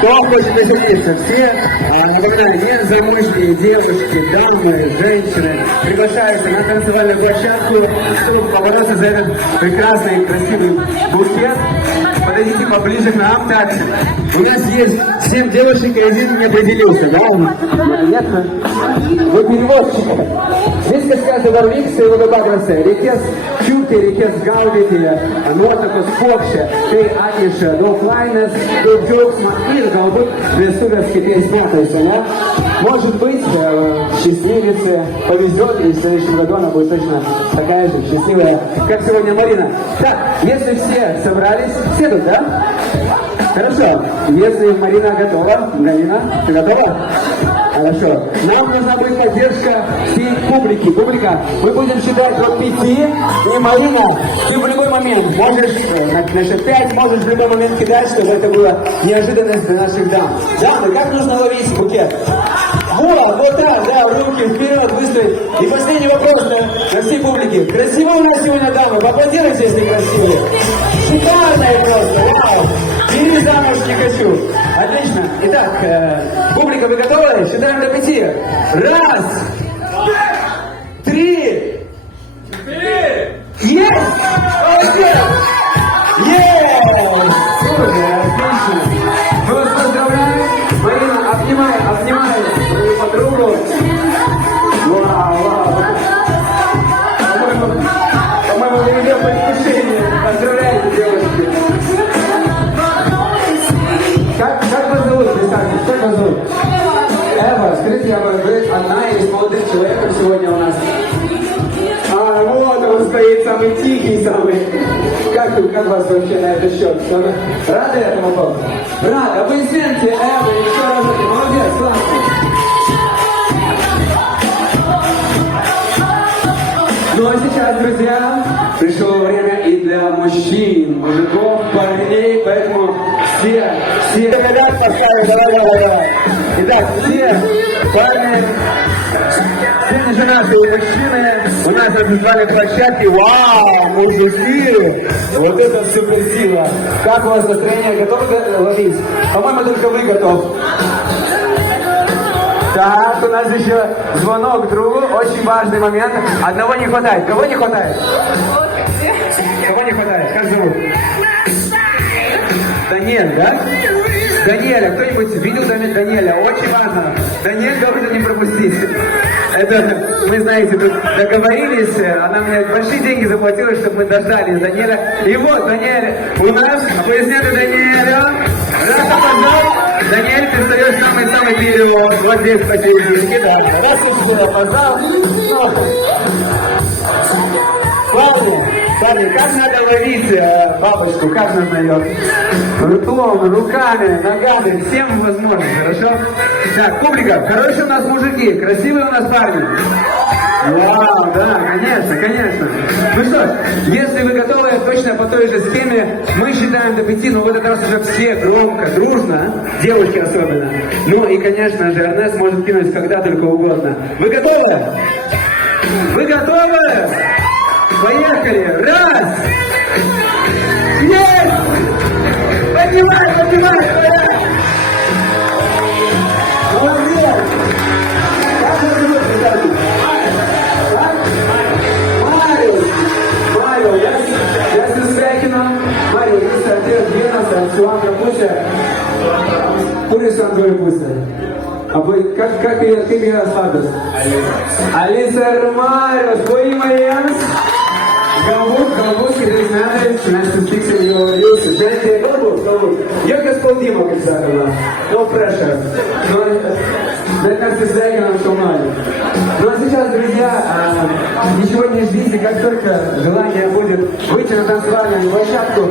Кто хочет веселиться? Все, напоминаю, незамужние девушки, дамы, женщины приглашаются на танцевальную площадку, чтобы побороться за этот прекрасный, красивый букет. Подойдите поближе к нам. Так, у нас есть 7 девушек, и один не определился, да? Понятно? Вы переводчик. Viskas, kas dabar vyks, tai labai paprasta. Reikės čiūpti, reikės gaudyti nuotakos puokščią. Tai atneša daug laimės, daug džiaugsmo ir galbūt vestuvės kitais metais, ne? Может быть, счастливице повезет, и в следующем году она будет точно такая же счастливая, как сегодня Марина. Так, если все собрались, все тут, да? Хорошо. Если Марина готова, Галина, ты готова? Хорошо. Нам нужна будет поддержка всей публики. Публика, мы будем считать от 5, и Марина, ты в любой момент можешь, значит, 5, можешь в любой момент кидать, чтобы это было неожиданность для наших дам. Дамы, как нужно ловить букет? Вот так, да, руки вперед, выставить. И последний вопрос на всей публике. Красиво у нас сегодня дамы? Поаплодируйте, если красивые. Шикарные просто, вау. Бери замуж не хочу. Отлично. Итак, публика, вы готовы? Считаем до 5. 1, 3. Есть! Молодец! Есть! Супер, отлично. Мы вас поздравляем. Марина, обнимай свою подругу. Вау. По-моему, вы идете по искушению. Поздравляйте, девушки. Как вас зовут? Представьтесь, как вас зовут? Эва. Скажите, Эва, вы одна из молодых человеков сегодня у нас. Вот он стоит, самый тихий, самый. Как вас вообще на этот счет? Рады этому поводу? Рада. Аплодисменты, Эва, еще раз. Молодец, классно. Ну а сейчас, друзья, пришло время и для мужчин, мужиков, парней, поэтому все ребят поставили, давай. Итак, все парни, все женатые мужчины у нас на танцевальной площадке. Вау, мужики! Вот это суперсила! Как у вас настроение? Готовы ловить? По-моему, только вы готовы. Так, у нас еще звонок другу, очень важный момент. Одного не хватает. Кого не хватает? Кого не хватает? Как зовут? Даниэль, да? Даниэля, кто-нибудь видел Даниэля? Очень важно. Даниэль должен не пропустить. Это, мы, знаете, тут договорились, она мне большие деньги заплатила, чтобы мы дождались Даниэля. И вот, Даниэль у нас, аплодисменты Даниэля. Раз опоздал, Даниэль, ты встаешь самый-самый перевод. Вот здесь посерединке, да. Раз уж опоздал. Парни, как надо ловить бабушку, как нужно ее? Ртом, руками, ногами, всем возможно, хорошо? Так, публика, хорошие у нас мужики, красивые у нас парни. Вау, да, конечно. Ну что ж, если вы готовы точно по той же схеме, мы считаем до 5, но в этот раз уже все громко, дружно, девушки особенно. Ну и, конечно же, Эрнест может кинуть когда только угодно. Вы готовы? Вы готовы? Поехали! Раз! Есть! Поднимай! Молодец! Как вы зовут, ребята? Марио, я с Узбекином. Марио, есть отец Венаса, Суандра Пуся. Пури Суандра Пуся. А вы, как ее статус? Алиса Ромарио, твои Марианс? Galbūt kitais metais mes susitiksim jau jūsų šventėje. Galbūt. Jokio spaudimo, kaip sakoma. No pressure. Bet mes свидетелем шумали. Ну а сейчас, друзья, ничего не ждите, как только желание будет выйти на танцевальную площадку.